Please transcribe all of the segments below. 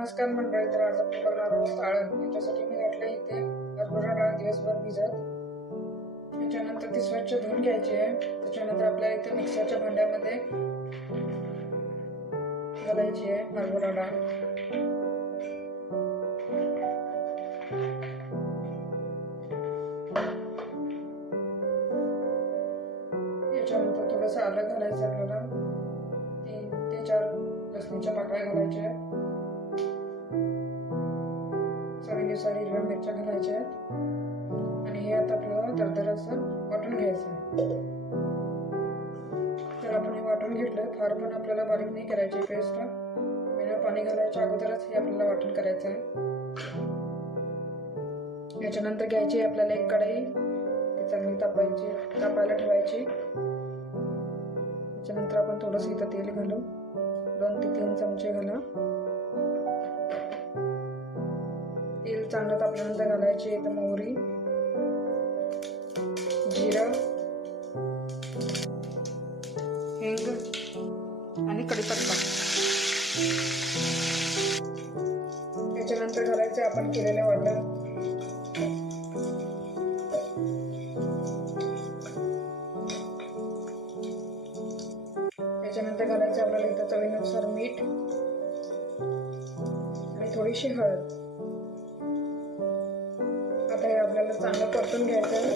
नमस्कार मंडळी. तर आज आपण करणार आहोत साळण. याच्यासाठी मी घातले इथे हरभरा डाळ दिवसभर भिजत. त्याच्यानंतर ती स्वच्छ धुवून घ्यायची आहे. त्याच्यानंतर आपल्याला इथे मिक्सरच्या भांड्यामध्ये घालायची आहे हरभरा डाळ. याच्यानंतर थोडंसं आलं घालायचं आपल्याला. 3 ते 4 लसणीच्या पाकळ्या घालायच्या. चवीनुसार हिरव्या मिरच्या घालायच्या आहेत आणि हे आता आपल्याला दरदर असं वाटून घ्यायचं. तर आपण हे वाटून घेतलं. फार पण आपल्याला बारीक नाही करायची पेस्ट. बिना पाणी घालायच्या अगोदरच हे आपल्याला वाटण करायचं आहे. याच्यानंतर घ्यायची आपल्याला एक कढई, ती चांगली तापायला ठेवायची. त्याच्यानंतर आपण थोडंसं इथं तेल घालू. 2 ते 3 चमचे घाला. तेल चांगलं तापल्यानंतर घालायची इथं मोहरी, जिरं, हिंग आणि कढीपत्ता. याच्यानंतर घालायचे आपण केलेले वाटण. त्याच्यानंतर घालायचे आपल्याला इथं चवीनुसार मीठ आणि थोडीशी हळद. आता हे आपल्याला चांगलं परतून घ्यायचं आहे.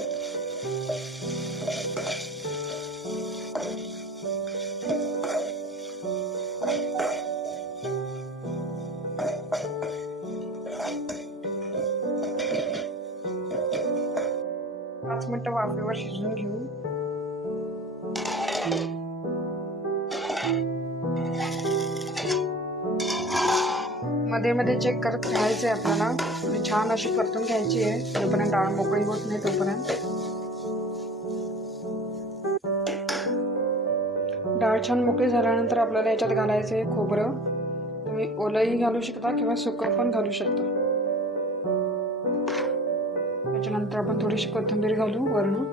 पाच मिनिटं वाफेवर शिजवून घेऊ. मध्ये मध्ये चेक करत राहायचं आहे आपल्याला. आणि छान अशी परतून घ्यायची आहे जोपर्यंत डाळ मोकळी होत नाही तोपर्यंत. डाळ छान मोकळी झाल्यानंतर आपल्याला याच्यात घालायचं आहे खोबरं. तुम्ही ओलंही घालू शकता किंवा सुकं पण घालू शकता. त्याच्यानंतर आपण थोडीशी कोथिंबीर घालू वरून.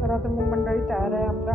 तर आता मग मंडळी तयार आहे आपला